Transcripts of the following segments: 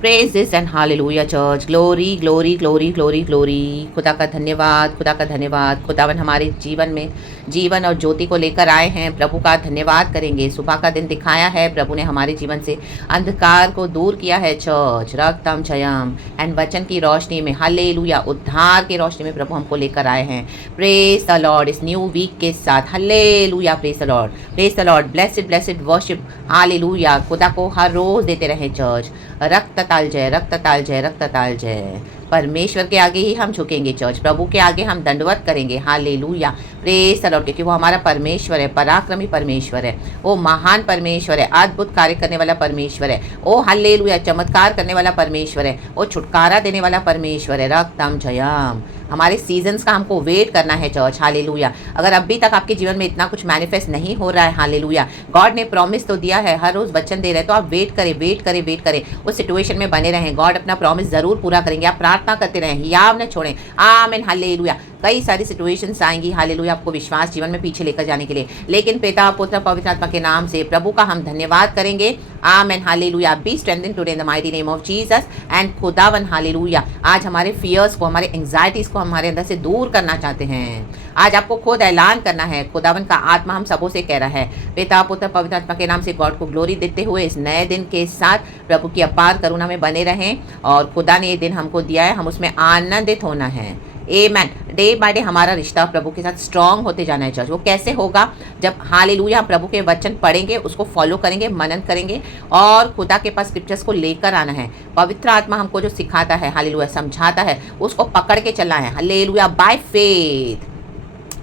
Praise this and hallelujah church. Glory glory glory glory glory. खुदा का धन्यवाद, खुदा का धन्यवाद। खुदावन हमारे जीवन में जीवन और ज्योति को लेकर आए हैं। प्रभु का धन्यवाद करेंगे। सुबह का दिन दिखाया है प्रभु ने, हमारे जीवन से अंधकार को दूर किया है चर्च। रक्तम जयम एंड वचन की रोशनी में हालेलुया, उद्धार की रोशनी में प्रभु हमको लेकर आए हैं। प्रेज द लॉर्ड इस न्यू वीक के साथ। Hallelujah, praise the Lord, praise the Lord. Blessed blessed worship hallelujah. खुदा को हर रोज देते रहे चर्च। रक्त ताल जय, रक्त ताल जय, रक्त ताल जय। परमेश्वर के आगे ही हम झुकेंगे चर्च। प्रभु के आगे हम दंडवत करेंगे। हालेलुया, प्रेज द लॉर्ड, क्योंकि वो हमारा परमेश्वर है, पराक्रमी परमेश्वर है, वो महान परमेश्वर है, अद्भुत कार्य करने वाला परमेश्वर है। ओ हालेलुया, चमत्कार करने वाला परमेश्वर है, वो छुटकारा देने वाला परमेश्वर है। रक्तम जयम। हमारे सीजन्स का हमको वेट करना है चर्च। हालेलुया। अगर अभी तक आपके जीवन में इतना कुछ मैनिफेस्ट नहीं हो रहा है, हालेलुया, गॉड ने प्रॉमिस तो दिया है, हर रोज वचन दे रहे हैं, तो आप वेट करें, वेट करें, वेट करें, उस सिचुएशन में बने रहें। गॉड अपना प्रॉमिस जरूर पूरा करेंगे। आप प्रार्थना करते रहें, याव न छोड़ें। आमीन, हालेलुया। कई सारी सिचुएशंस आएंगी, हालेलुया, आपको विश्वास जीवन में पीछे लेकर जाने के लिए, लेकिन पिता पुत्र पवित्र आत्मा के नाम से प्रभु का हम धन्यवाद करेंगे। Amen, hallelujah. Be strengthened today in the mighty name of Jesus and खुदावन हालेलुया। आज हमारे फियर्स को, हमारे एंग्जाइटीज को हमारे अंदर से दूर करना चाहते हैं। आज आपको खुद ऐलान करना है। खुदावन का आत्मा हम सबों से कह रहा है, पिता पुत्र पवित्र आत्मा के नाम से गॉड को ग्लोरी देते हुए इस नए दिन के साथ प्रभु की अपार करुणा में बने रहें। और खुदा ने ये दिन हमको दिया है, हम उसमें आनंदित होना है। आमेन। डे बाय डे हमारा रिश्ता प्रभु के साथ स्ट्रांग होते जाना है चर्च। वो कैसे होगा? जब हालेलुया हम प्रभु के वचन पढ़ेंगे, उसको फॉलो करेंगे, मनन करेंगे और खुदा के पास स्क्रिप्चर्स को लेकर आना है। पवित्र आत्मा हमको जो सिखाता है, हालेलुया, समझाता है, उसको पकड़ के चलना है। Hallelujah, by faith.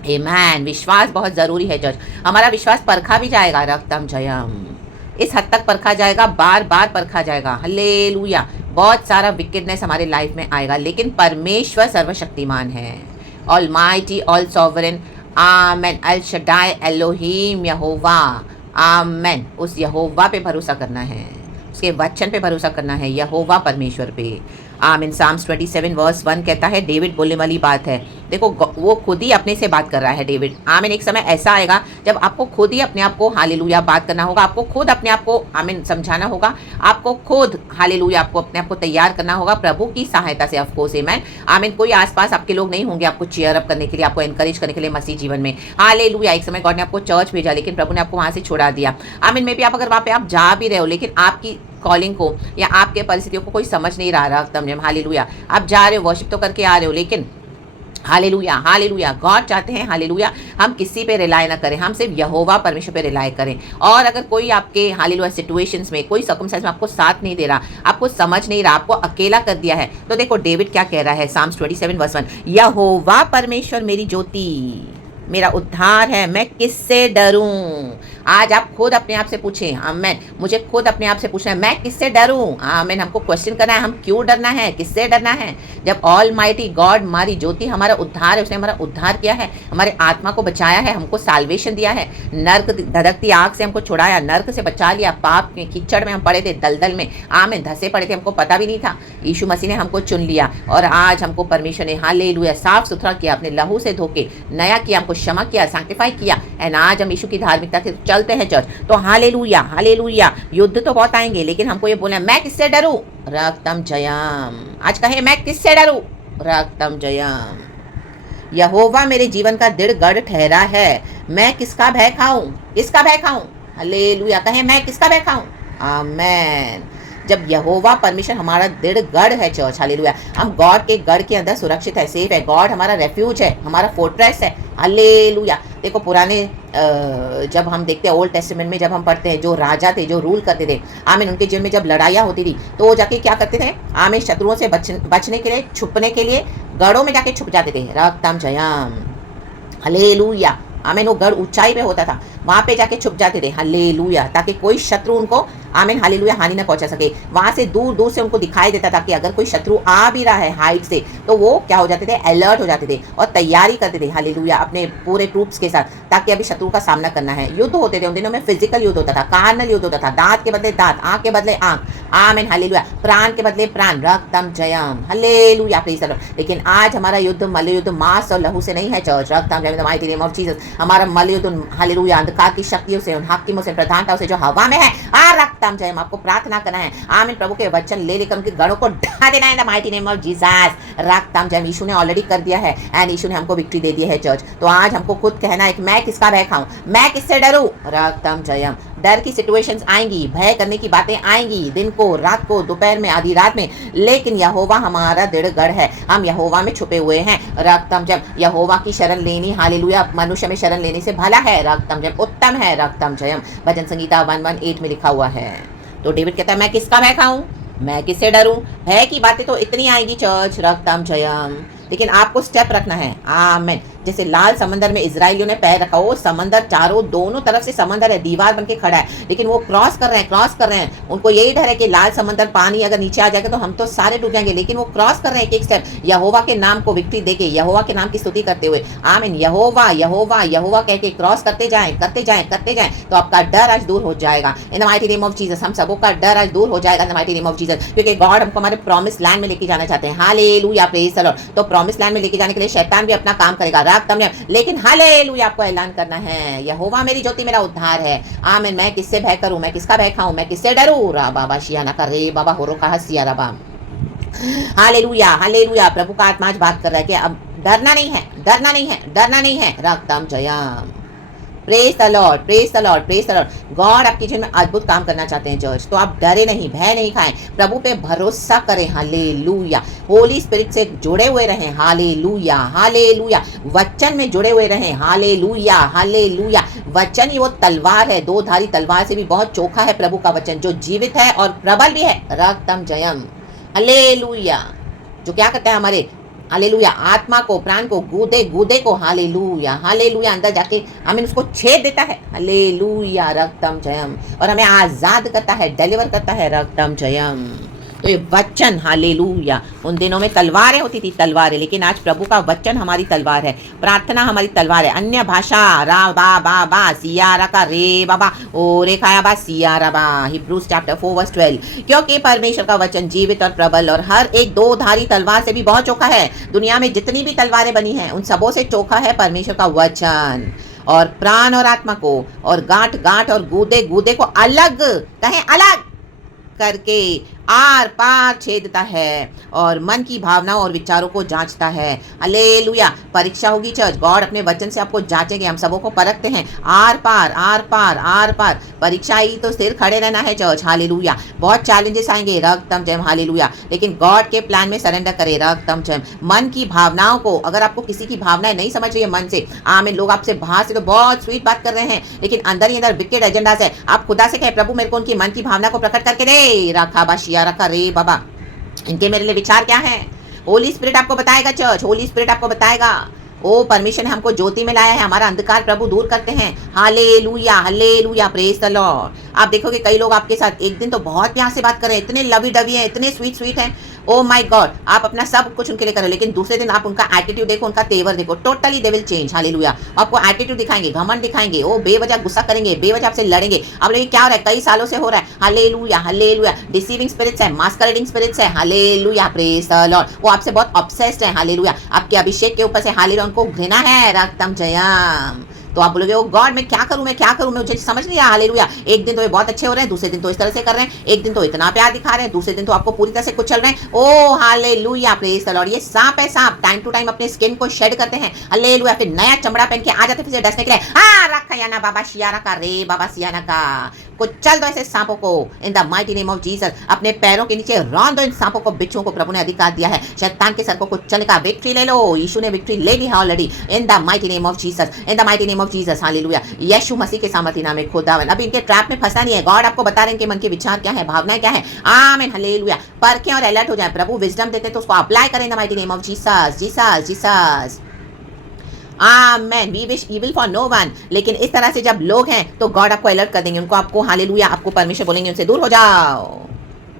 आमेन। विश्वास बहुत ज़रूरी है चर्च। हमारा विश्वास परखा भी जाएगा। रक्तम जयम। इस हद तक परखा जाएगा, बार बार परखा जाएगा। हालेलुया। बहुत सारा विकेडनेस हमारे लाइफ में आएगा, लेकिन परमेश्वर सर्वशक्तिमान है, ऑलमाइटी, ऑल सॉवरेन। आमेन। अल शडाई, एलोहीम, यहोवा। आमेन। उस यहोवा पे भरोसा करना है, उसके वचन पे भरोसा करना है, यहोवा परमेश्वर पे। आमीन। साम्स 27 वर्स 1 कहता है, डेविड बोलने वाली बात है। देखो, वो खुद ही अपने से बात कर रहा है डेविड। आमीन। एक समय ऐसा आएगा जब आपको खुद ही अपने आप को हालेलुया बात करना होगा, आपको खुद अपने आप को आमीन समझाना होगा, आपको खुद हालेलुया आपको अपने आप को तैयार करना होगा प्रभु की सहायता से। ऑफ कोर्स आमीन। आमीन। कोई आसपास आपके लोग नहीं होंगे आपको चीयर अप करने के लिए, आपको एनकरेज करने के लिए मसीह जीवन में। हालेलुया। एक समय गॉड ने आपको चर्च भेजा, लेकिन प्रभु ने आपको वहाँ से छुड़ा दिया। आमीन। में भी आप अगर वहाँ पे आप जा भी रहे हो, लेकिन आपकी कॉलिंग को या आपके परिस्थितियों को कोई समझ नहीं रहा। एकदम हालेलुया, आप जा रहे हो, वर्शिप तो करके आ रहे हो, लेकिन हालेलुया, हालेलुया, गॉड चाहते हैं हालेलुया हम किसी पे रिलाय ना करें, हम सिर्फ यहोवा परमेश्वर पे रिलाय करें। और अगर कोई आपके हालेलुया सिचुएशंस में, कोई सर्कमस्टेंस में आपको साथ नहीं दे रहा, आपको समझ नहीं रहा, आपको अकेला कर दिया है, तो देखो डेविड क्या कह रहा है। साम्स 27 वर्स 1, यहोवा परमेश्वर मेरी ज्योति, मेरा उद्धार है, मैं किससे डरूं? आज आप खुद अपने आप से पूछें। आमीन। मुझे खुद अपने आप से पूछना है, मैं किससे डरूं? आमीन। हमको क्वेश्चन करना है, हम क्यों डरना है, किससे डरना है? जब ऑल माइटी गॉड, हमारी ज्योति, हमारा उद्धार है, उसने हमारा उद्धार किया है, हमारे आत्मा को बचाया है, हमको साल्वेशन दिया है, नर्क धधकती आग से हमको छुड़ाया, नर्क से बचा लिया। पाप के कीचड़ में हम पड़े थे, दलदल में, आमीन, धसे पड़े थे, हमको पता भी नहीं था। यीशु मसीह ने हमको चुन लिया और आज हमको परमेश्वर ने हालेलुया साफ सुथरा किया, अपने लहू से धोके नया किया, हमको क्षमा किया, सैंक्टिफाई किया। एंड आज हम यीशु की धार्मिकता से चलते हैं चर्च। तो हालेलुया, हालेलुया। युद्ध तो बहुत आएंगे, लेकिन हमको ये बोलना है, मैं किससे डरूं? रक्तम जयम। आज कहे, मैं किससे डरूं? रक्तम जयम। यहोवा मेरे जीवन का दृढ़ गढ़ ठहरा है, मैं किसका भय खाऊं? किसका भय खाऊं? हालेलुया। कहे, मैं किसका भय खाऊं? आमेन। जब यहोवा परमेश्वर हमारा दृढ़ गढ़ है चर्च, हालेलुया, हम गॉड के गढ़ के अंदर सुरक्षित है, सेफ है। गॉड हमारा रेफ्यूज है, हमारा फोर्ट्रेस है। हालेलुया। देखो, पुराने जब हम देखते हैं ओल्ड टेस्टामेंट में, जब हम पढ़ते हैं, जो राजा थे, जो रूल करते थे, आमीन, उनके जीवन में जब लड़ाइयाँ होती थी, तो वो जाके क्या करते थे? आमीन, शत्रुओं से बचने के लिए, छुपने के लिए गढ़ों में जाके छुप जाते थे। रक्तम जयम। हालेलुया। आमीन। वो गढ़ ऊंचाई पे होता था, वहाँ पे जाके छुप जाते थे। हालेलुया। ताकि कोई शत्रु उनको, आमीन, हालेलुया, हानि ना पहुंचा सके। वहाँ से दूर दूर से उनको दिखाई देता था कि अगर कोई शत्रु आ भी रहा है हाइट से, तो वो क्या हो जाते थे? अलर्ट हो जाते थे और तैयारी करते थे, हालेलुया, अपने पूरे ट्रूप्स के साथ, ताकि अभी शत्रु का सामना करना है। युद्ध होते थे उन दिनों में, फिजिकल युद्ध होता था, कार्नल युद्ध होता था, दांत के बदले दांत, आंख के बदले आंख, आमीन, हालेलुया, प्राण के बदले प्राण। रक्तम जयम। Hallelujah, praise the Lord. लेकिन आज हमारा युद्ध, मल्ल युद्ध, मांस और लहू से नहीं है चर्च। रक्तम जयम, the mighty name of Jesus. हमारा मल्ल युद्ध, हालेलुया, अंधकार की शक्तियों से, उन हाकिमों से, प्रधानताओं से जो हवा में है। रक्त रक्तम जयम, आपको प्रार्थना करना है। आमीन। प्रभु के वचन ले लेकर उनके गढ़ों को ढा देना है in the mighty name of Jesus. रक्तम जयम, यीशु ने ऑलरेडी कर दिया है एंड यीशु ने हमको विक्ट्री दे दी है चर्च। तो आज हमको खुद कहना है कि मैं किसका भय खाऊं, मैं किससे डरूं। रक्तम जयम। डर की सिचुएशंस आएंगी, भय करने की बातें आएंगी, दिन को, रात को, दोपहर में, आधी रात में, लेकिन यहोवा हमारा दृढ़ गढ़ है। हम यहोवा में छुपे हुए हैं। रक्तम जयम। यहोवा की शरण लेनी, हालेलुया, मनुष्य में शरण लेने से भला है। रक्तम जयम, उत्तम है। रक्तम जयम, भजन संगीता 118 में लिखा हुआ है। तो डेविड कहता है मैं किसका भय खाऊं, मैं किससे डरूं। भय की बातें तो इतनी आएंगी चर्च। रक्तम जयम, लेकिन आपको स्टेप रखना है। आमीन। जैसे लाल समंदर में इजराइलियों ने पैर रखा, वो समंदर चारों दोनों तरफ से समंदर है, दीवार बनके खड़ा है, लेकिन वो क्रॉस कर रहे हैं। उनको यही डर है कि लाल समंदर पानी अगर नीचे आ जाएगा तो हम तो सारे डूब जाएंगे, लेकिन वो क्रॉस कर रहे हैं एक एक स्टेप, यहोवा के नाम को विक्ट्री देके, यहोवा के नाम की स्तुति करते हुए। आमीन। यहोवा यहोवा यहोवा कह के क्रॉस करते जाएं, तो आपका डर आज दूर हो जाएगा इन the mighty name of Jesus. हम सबों का डर आज दूर हो जाएगा इन the mighty name of Jesus, क्योंकि गॉड हमको हमारे प्रॉमिस लैंड में लेके जाना चाहते हैं। Hallelujah, praise the Lord. तो प्रॉमिस लैंड में लेके जाने के लिए शैतान भी अपना काम करेगा। रक्तम जयम, लेकिन हालेलुया आपको ऐलान करना है, यहोवा मेरी ज्योति, मेरा उद्धार है। आमीन। मैं किससे भय करूं, मैं किसका भय खाऊं, मैं किससे डरूं। रा बाबा शियाना का रे बाबा होरो का हसिया रबा। Hallelujah hallelujah. प्रभु का आत्मा आज बात कर रहा है कि अब डरना नहीं है, डरना नहीं है, डरना नहीं है। रक्तम जयम। Praise the Lord, praise the Lord, praise the Lord. God आपके जीवन में अद्भुत काम करना चाहते हैं चर्च। तो आप डरे नहीं, भय नहीं खाएं, प्रभु पे भरोसा करें। हालेलुया। होली स्पिरिट से जुड़े हुए रहें। Hallelujah hallelujah. वचन में जुड़े हुए रहें। Hallelujah hallelujah. वचन ही वो तलवार है, दो धारी तलवार से भी बहुत चोखा है प्रभु का वचन, जो जीवित है और प्रबल भी है। रक्तम जयम। हालेलुया। जो क्या करता है हमारे हालेलुया आत्मा को, प्राण को, गूदे को, हालेलुया हालेलुया, अंदर जाके हमें उसको छेद देता है। हालेलुया। रक्तम जयम। और हमें आजाद करता है, डिलीवर करता है। रक्तम जयम। तो ये वचन, हालेलुया, उन दिनों में तलवारें होती थी, तलवारें, लेकिन आज प्रभु का वचन हमारी तलवार है, प्रार्थना हमारी तलवार है। अन्य भाषा रा बा बा बा सियारा का रे बाबा ओ रे खाया बा सियारा बा। Hebrews chapter 4 verse 12। क्योंकि परमेश्वर का वचन जीवित और प्रबल और हर एक दो धारी तलवार से भी बहुत चोखा है। दुनिया में जितनी भी तलवारें बनी हैं उन सबों से चोखा है परमेश्वर का वचन, और प्राण और आत्मा को, और गांठ और गूदे को अलग, कहें अलग करके आर पार छेदता है, और मन की भावनाओं और विचारों को जांचता है। हालेलुया। परीक्षा होगी चर्च, गॉड अपने वचन से आपको जांचेंगे। हम सबों को परखते हैं, आर पार आर पार आर पार। परीक्षा आई तो स्थिर खड़े रहना है चर्च। हालेलुया। बहुत चैलेंजेस आएंगे। रक्तम जयम। हालेलुया। लेकिन गॉड के प्लान में सरेंडर करे। रक्तम जयम। मन की भावनाओं को, अगर आपको किसी की भावनाएं नहीं समझ रही है मन से, आमीन, लोग आपसे बाहर से तो बहुत स्वीट बात कर रहे हैं, लेकिन अंदर ही अंदर विकेट एजेंडास है, आप खुदा से कहे प्रभु मेरे को उनकी मन की भावना को प्रकट करके दे। रखा बाशिया रखा रे बाबा, इनके मेरे लिए विचार क्या है। होली स्पिरिट आपको बताएगा चर्च, होली स्पिरिट आपको बताएगा। ओ परमेश्वर ने हमको ज्योति में लाया है, हमारा अंधकार प्रभु दूर करते हैं। Hallelujah hallelujah, praise the Lord. आप देखोगे कई लोग आपके साथ एक दिन तो बहुत प्यार से बात कर रहे हैं, इतने लवी डवी हैं, इतने स्वीट हैं, ओ माय गॉड, आप अपना सब कुछ उनके लिए करो, लेकिन दूसरे दिन आप उनका एटीट्यूड देखो, उनका तेवर देखो, totally they will change. Hallelujah. आपको एटीट्यूड दिखाएंगे, घमंड दिखाएंगे, ओ बेवजह गुस्सा करेंगे, बेवजह आपसे लड़ेंगे। अब लेकिन क्या हो रहा है, कई सालों से हो रहा है। Hallelujah hallelujah. डिसीविंग स्पिरिट्स है, मास्करेडिंग स्पिरिट्स है। Hallelujah, praise the Lord. वो आपसे बहुत ऑब्सेस्ड है। हालेलुया। आपके अभिषेक के ऊपर से हालेलुया उनको घृणा है। रक्तम जयम। तो आप बोलोगे ओ गॉड मैं क्या करूं, मुझे समझ नहीं आया। हालेलुया। एक दिन तो ये बहुत अच्छे हो रहे हैं, दूसरे दिन तो इस तरह से कर रहे हैं, एक दिन तो इतना प्यार दिखा रहे हैं, दूसरे दिन तो आपको पूरी तरह से कुचल रहे हैं। ओ हालेलुया, प्रेज द लॉर्ड। ये सांप है, सांप टाइम टू टाइम अपने स्किन को शेड करते हैं। हालेलुया। फिर नया चमड़ा पहन के आ जाते फिर से डसने के लिए। रखा याना बाबा शियारा का रे बाबा सियाना का। कुचल दो ऐसे सांपों को इन the mighty name of Jesus. अपने पैरों के नीचे रौंद दो इन सांपों को, बिच्छुओं को प्रभु ने अधिकार दिया है शैतान के सर को कुचलने का। विक्ट्री ले लो, यीशु ने विक्ट्री ले ली है already in the mighty name of Jesus, in the mighty name of Jesus. Hallelujah. यीशु मसीह के सामर्थ्य नाम में खुदावन। अब इनके ट्रैप में फंसना नहीं है। गॉड आपको बता रहे हैं कि मन के विचार क्या है, भावनाएं क्या है। आमीन हालेलुया। परखें और अलर्ट हो जाए। प्रभु विजडम देते तो उसको अप्लाई करें in the mighty name of Jesus, Jesus, Jesus. Amen. We wish evil for no one. लेकिन इस तरह से जब लोग हैं तो गॉड आपको अलर्ट कर देंगे, उनको आपको हालेलुया, आपको परमेश्वर बोलेंगे उनसे दूर हो जाओ।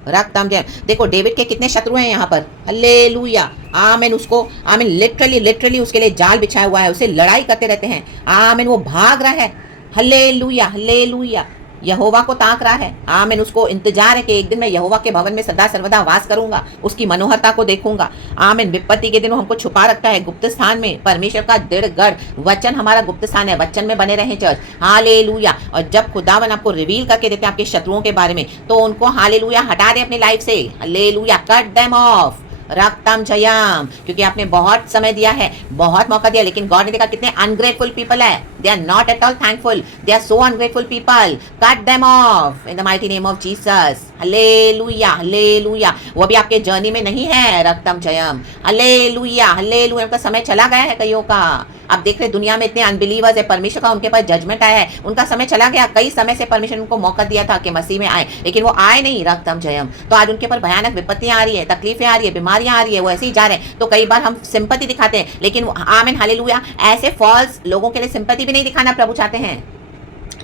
रक्तम जय। देखो डेविड के कितने शत्रु हैं यहाँ पर। हालेलुया। आमीन। उसको आमीन लिटरली उसके लिए जाल बिछाया हुआ है, उसे लड़ाई करते रहते हैं। आमीन। वो भाग रहा है। Hallelujah hallelujah. यहोवा को ताक रहा है। आमीन। उसको इंतजार है कि एक दिन मैं यहोवा के भवन में सदा सर्वदा वास करूंगा, उसकी मनोहरता को देखूंगा। आमीन। विपत्ति के दिन हमको छुपा रखता है गुप्त स्थान में। परमेश्वर का दृढ़ गढ़ वचन हमारा गुप्त स्थान है। वचन में बने रहे चर्च। हालेलुया। और जब खुदावन आपको रिवील करके देते हैं आपके शत्रुओं के बारे में, तो उनको हालेलुया हटा दे अपनी लाइफ से। हालेलुया। Cut them off. रक्तम जयम। क्योंकि आपने बहुत समय दिया है, बहुत मौका दिया, लेकिन गॉड ने देखा कितने अनग्रेटफुल पीपल है। They are not at all thankful, they are so ungrateful people. Cut them off in the mighty name of Jesus. Hallelujah, hallelujah. वो भी आपके जर्नी में नहीं है। रक्तम जयम। Hallelujah, hallelujah. उनका समय चला गया है कईयों का। आप देख रहे दुनिया में इतने अनबिलीवर्स है, परमेश्वर का उनके पास जजमेंट आया है, उनका समय चला गया। कई समय से परमेश्वर ने उनको मौका दिया था कि मसीह में आए, लेकिन वो आए नहीं। रक्तम जयम। तो आज उनके ऊपर भयानक विपत्तियां आ रही है, तकलीफें आ रही है, बीमारियां आ रही है, वो ऐसे ही जा रहे हैं। तो कई बार हम सिंपैथी दिखाते हैं, लेकिन आमीन हालेलुया, ऐसे फॉल्स लोगों के लिए सिंपैथी भी नहीं दिखाना प्रभु चाहते हैं,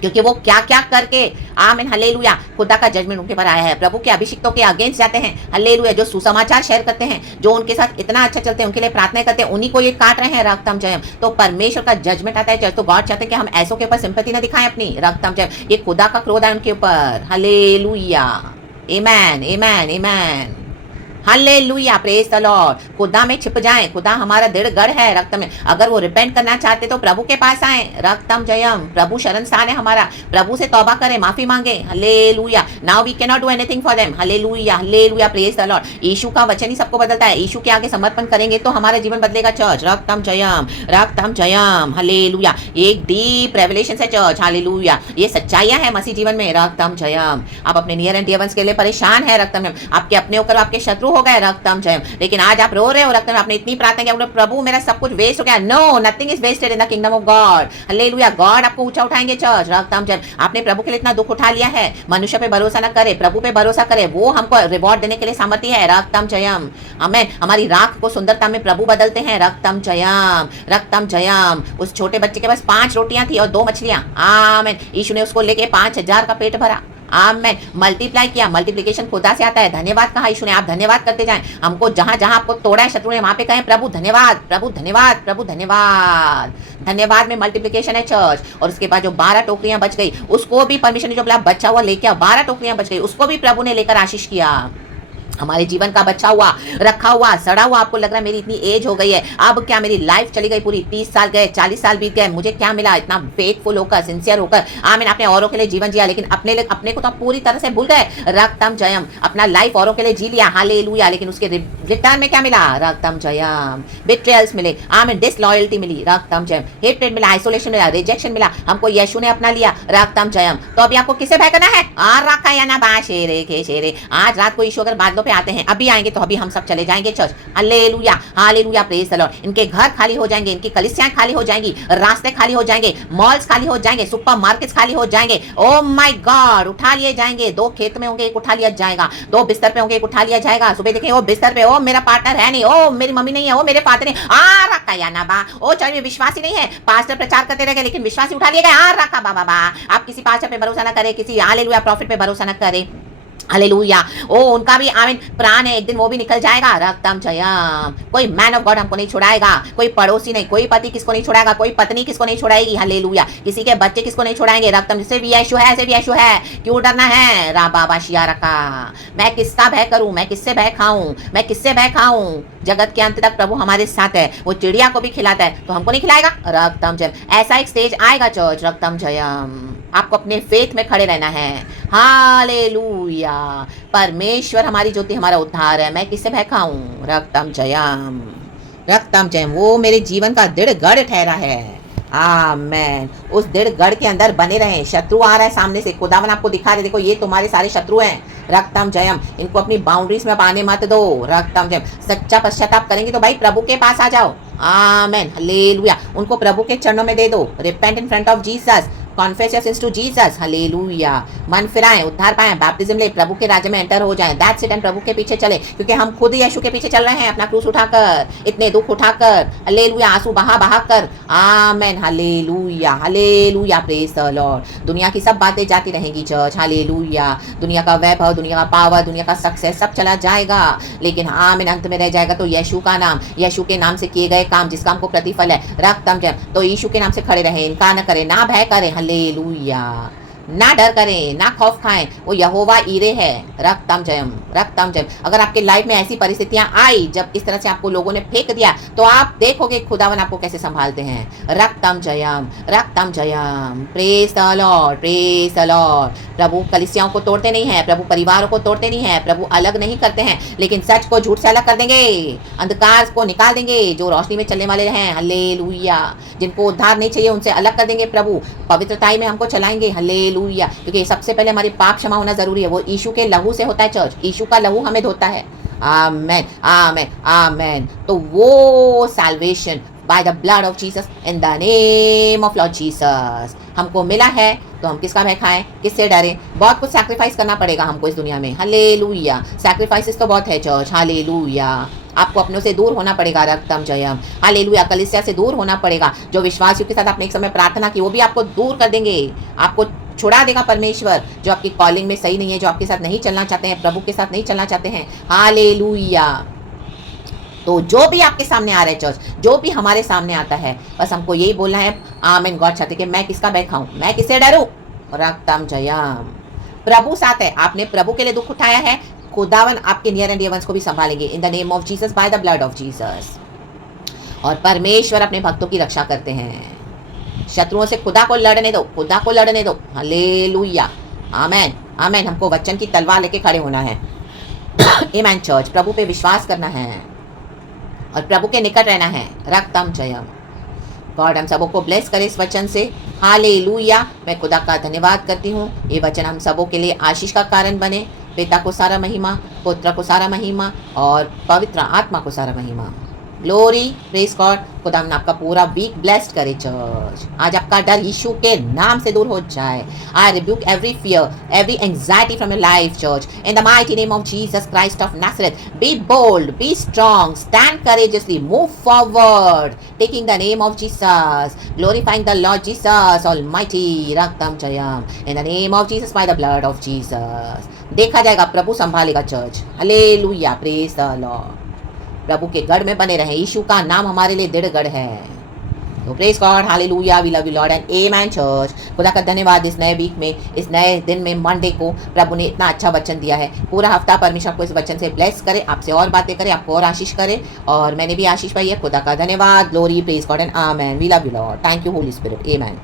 क्योंकि वो क्या क्या करके आमीन हालेलुया खुदा का जजमेंट उनके पर आया है। प्रभु के अभिषिक्तों के अगेंस्ट जाते हैं। हालेलुया। जो सुसमाचार शेयर करते हैं, जो उनके साथ इतना अच्छा चलते हैं, उनके लिए प्रार्थना करते हैं, उन्हीं को ये काट रहे हैं। रक्तम जयम। तो परमेश्वर का जजमेंट आता है। तो गॉड चाहते हैं कि हम ऐसों के ऊपर सिंपैथी ना दिखाएं अपनी। रक्तम जयम। ये खुदा का क्रोध है उनके ऊपर। Hallelujah. Amen, amen, amen. Hallelujah, praise the Lord. खुदा में छिप जाएं। खुदा हमारा दृढ़ गढ़ है। रक्त में अगर वो रिपेंट करना चाहते तो प्रभु के पास आए। रक्तम जयम। प्रभु शरणस्थान है हमारा। प्रभु से तौबा करें, माफी मांगे। Hallelujah. Now we can not do anything for them. Hallelujah, hallelujah, praise the Lord. यीशु का वचन ही सबको बदलता है। यीशु के आगे समर्पण करेंगे तो हमारा जीवन बदलेगा चर्च। रक्तम जयम, रक्तम जयम। हालेलुया। एक डीप रेवलेशन है चर्च। हालेलुया। ये सच्चाइयां है मसीह जीवन में। रक्तम जयम। आप अपने नियर एंड डियर वंस के लिए परेशान है। रक्तम जयम। आपके अपने होकर आपके शत्रु हो गए। रक्तम जयम। लेकिन आज आप रो रहे हो। रक्तम। आपने इतनी प्रार्थना किया, प्रभु मेरा सब कुछ वेस्ट हो गया। No, nothing is wasted in the kingdom of God. Hallelujah. God आपको ऊंचा उठाएंगे चर्च। रक्तम जयम। आपने प्रभु के लिए इतना दुख उठा लिया है। मनुष्य पे भरोसा न करे, प्रभु पे भरोसा करे, वो हमको रिवॉर्ड देने के लिए सामर्थ्य है। रक्तम जयम। हमें हमारी राख को सुंदरता में प्रभु बदलते हैं। रक्तम जयम, रक्तम जयम। उस छोटे बच्चे के पास 5 रोटियां थी और 2 मछलियां। आमीन। यीशु ने उसको लेके 5000 का पेट भरा। आमीन। मल्टीप्लाई किया। मल्टीप्लिकेशन खुदा से आता है। धन्यवाद कहा यीशु ने। आप धन्यवाद करते जाएं। हमको जहां जहां आपको तोड़ा है शत्रु ने, वहां पे कहें प्रभु धन्यवाद, प्रभु धन्यवाद, प्रभु धन्यवाद। धन्यवाद में मल्टीप्लिकेशन है चर्च। और उसके बाद जो 12 टोकरियां बच गई, उसको भी परमेश्वर ने जो बोला बचा हुआ लेके आओ, 12 टोकरियां बच गई, उसको भी प्रभु ने लेकर आशीष किया। हमारे जीवन का बचा हुआ, रखा हुआ, सड़ा हुआ, आपको लग रहा है मेरी इतनी एज हो गई है, अब क्या मेरी लाइफ चली गई पूरी, 30 साल गए, 40 साल बीत गए, मुझे क्या मिला? इतना फेथफुल होकर, सिंसियर होकर आमीन आपने औरों के लिए जीवन जिया, लेकिन अपने को तो पूरी तरह से भूल गए। रक्तम जयम। अपना लाइफ औरों के लिए जी लिया। हालेलुया। लेकिन उसके रिटर्न में क्या मिला? रक्तम जयम। बिट्रेयल्स मिले। आमीन। डिसलॉयल्टी मिली। रक्तम जयम। हेट्रेड मिला, आइसोलेशन मिला, रिजेक्शन मिला। हमको यीशु ने अपना लिया। रक्तम जयम। तो अभी आपको किसे भय करना है? आ रखा या ना बा शेरे के शेरे। आज रात को यीशु अगर बादलों पे आते हैं, अभी आएंगे तो अभी हम सब चले जाएंगे church. Hallelujah, hallelujah, praise the Lord. इनके घर खाली हो जाएंगे, इनकी कलीसियां खाली हो जाएंगी, रास्ते खाली हो जाएंगे, मॉल्स खाली हो जाएंगे, सुपर मार्केट्स खाली हो जाएंगे। ओ माय गॉड, उठा लिए जाएंगे। 2 खेत में होंगे, एक उठा लिया जाएगा। 2 बिस्तर पे होंगे, एक उठा लिया जाएगा। सुबह देखें ओ बिस्तर पे, ओ मेरा पार्टनर है नहीं, ओ मेरी मम्मी नहीं है, ओ मेरे फादर नहीं, आ रखा या ना बा, ओ चर्च में विश्वासी नहीं है, पास्टर प्रचार करते रह गए लेकिन विश्वासी उठा लिए गए, आ रखा बाबा बा। आप किसी पास्टर पे भरोसा ना करें, किसी हालेलुया प्रॉफिट पे भरोसा ना करें। हालेलुया। ओ उनका भी आमीन प्राण है, एक दिन वो भी निकल जाएगा। रक्तम जयम। कोई मैन ऑफ गॉड हमको नहीं छुड़ाएगा, कोई पड़ोसी नहीं, कोई पति किसको नहीं छुड़ाएगा, कोई पत्नी किसको नहीं छुड़ाएगी। हालेलुया। किसी के बच्चे किसको नहीं छुड़ाएंगे। रक्तम जैसे भी यीशु है ऐसे भी यीशु है, क्यों डरना है? रा बाबा शिया रखा। मैं किसका भय करूं? मैं किससे भय खाऊं? मैं किससे भय खाऊं? जगत के अंत तक प्रभु हमारे साथ है। वो चिड़िया को भी खिलाता है तो हमको नहीं खिलाएगा। रक्तम जयम। ऐसा एक स्टेज आएगा चर्च। रक्तम जयम। आपको अपने फेथ में खड़े रहना है। हालेलुया। परमेश्वर हमारी ज्योति, हमारा उद्धार है, मैं किससे भय खाऊं? रक्तम जयम, रक्तम जयम। वो मेरे जीवन का दृढ़ गढ़ ठहरा है। आमेन। उस दृढ़ गढ़ के अंदर बने रहें। शत्रु आ रहा है सामने से, खुदावन आपको दिखा रहे, देखो ये तुम्हारे सारे शत्रु हैं। रक्तम जयम। इनको अपनी बाउंड्रीज में अब आने मत दो। रक्तम जयम। सच्चा पश्चाताप करेंगे तो भाई प्रभु के पास आ जाओ। आमेन, हालेलुया। उनको प्रभु के चरणों में दे दो। Repent in front of Jesus, confess your sins to Jesus. Hallelujah. मन फिराएं, उद्धार पाएं, बैप्टिज्म ले, प्रभु के राज्य में एंटर हो जाएं। That's it. एंड प्रभु के पीछे चले, क्योंकि हम खुद यीशु के पीछे चल रहे हैं, अपना क्रूस उठाकर, इतने दुख उठाकर। हालेलुया। आंसू बहा बहा कर। Amen. Hallelujah, hallelujah, praise the Lord. दुनिया की सब बातें जाती रहेंगी चर्च। हालेलुया। दुनिया का वैभव, दुनिया का पावर, दुनिया का सक्सेस सब चला जाएगा, लेकिन आमीन अंत में रह जाएगा तो यीशु का नाम, यीशु के नाम से किए गए काम, जिसका हमको प्रतिफल है रक्तम जयम। तो यीशु के नाम से खड़े रहें, इनकार न करें, ना भय करें। हालेलुया। ना डर करें, ना खौफ खाएं, वो यहोवा ईरे है। रक्तम जयम, रक्तम जयम। अगर आपके लाइफ में ऐसी परिस्थितियां आई जब इस तरह से आपको लोगों ने फेंक दिया, तो आप देखोगे खुदावन आपको कैसे संभालते हैं। रक्तम जयम, रक्तम जयम। Praise the Lord, praise the Lord. प्रभु कलीसियाओं को तोड़ते नहीं हैं, प्रभु परिवारों को तोड़ते नहीं हैं, प्रभु अलग नहीं करते हैं, लेकिन सच को झूठ से अलग कर देंगे, अंधकार को निकाल देंगे, जो रोशनी में चलने वाले हैं, हल्लेलुया। जिनको उद्धार नहीं चाहिए उनसे अलग कर देंगे प्रभु, पवित्रताई में हमको चलाएंगे, हल्लेलुया। क्योंकि सबसे पहले हमारे पाप क्षमा होना जरूरी है, वो यीशु के लहू से होता है चर्च, यीशु का लहू हमें धोता है। आमेन, आमेन, आमेन। तो वो salvation bye the blood of Jesus in the name of Lord Jesus हमको मिला है, तो हम किसका भय खाएं, किससे डरें। बहुत कुछ सैक्रिफाइस करना पड़ेगा हमको इस दुनिया में, हालेलुया। सैक्रिफाइसेस तो बहुत है चर्च, हालेलुया। आपको अपनों से दूर होना पड़ेगा, रक्तम जयम, हालेलुया। कलीसिया से दूर होना पड़ेगा, जो विश्वासियों के साथ आपने एक समय प्रार्थना की वो भी आपको दूर कर देंगे, आपको छुड़ा देगा परमेश्वर, जो आपकी कॉलिंग में सही नहीं है, जो आपके साथ नहीं चलना चाहते हैं, प्रभु के साथ नहीं चलना चाहते हैं, हालेलुया। तो जो भी आपके सामने आ रहा है चर्च, जो भी हमारे सामने आता है, बस हमको यही बोलना है, आमीन। गॉड चाहते कि मैं किसका भय खाऊं, मैं किससे डरूं, रक्तम जयम। प्रभु साथ है, आपने प्रभु के लिए दुख उठाया है, खुदावन आपके नियर एंड डियर वंस को भी संभालेंगे इन the name of Jesus, by the blood of Jesus. और परमेश्वर अपने भक्तों की रक्षा करते हैं। शत्रुओं से खुदा को लड़ने दो, खुदा को लड़ने दो, हालेलुया, आमेन, आमेन। हमको वचन की तलवार लेके खड़े होना है, आमेन चर्च। प्रभु पे विश्वास करना है और प्रभु के निकट रहना है, रक्तम जयम। गॉड हम सबों को ब्लेस करे इस वचन से, हालेलुया। मैं खुदा का धन्यवाद करती हूँ, ये वचन हम सबों के लिए आशीष का कारण बने। पिता को सारा महिमा, पुत्र को सारा महिमा और पवित्र आत्मा को सारा महिमा। Glory, praise God. खुदा हमने आपका पूरा वीक ब्लेस्ड करे चर्च। आज आपका डर यीशु के नाम से दूर हो जाए। I rebuke every fear, every anxiety from your life church in the mighty name of Jesus Christ of Nazareth. Be bold, be strong, stand courageously, move forward, taking the name of Jesus, glorifying the Lord Jesus almighty, रक्तम जयम, in the name of Jesus, by the blood of Jesus. देखा जाएगा, प्रभु संभालेगा church, hallelujah, praise the Lord. प्रभु के गढ़ में बने रहे, यीशु का नाम हमारे लिए दृढ़ गढ़ है। तो praise God, hallelujah, we love you Lord and amen church. खुदा का धन्यवाद इस नए वीक में, इस नए दिन में, मंडे को प्रभु ने इतना अच्छा वचन दिया है। पूरा हफ्ता परमेश्वर आपको इस वचन से ब्लेस करे, आपसे और बातें करे, आपको और आशीष करे, और मैंने भी आशीष पाई है। खुदा का धन्यवाद, glory, praise God and amen. We love you Lord, thank you Holy Spirit, amen.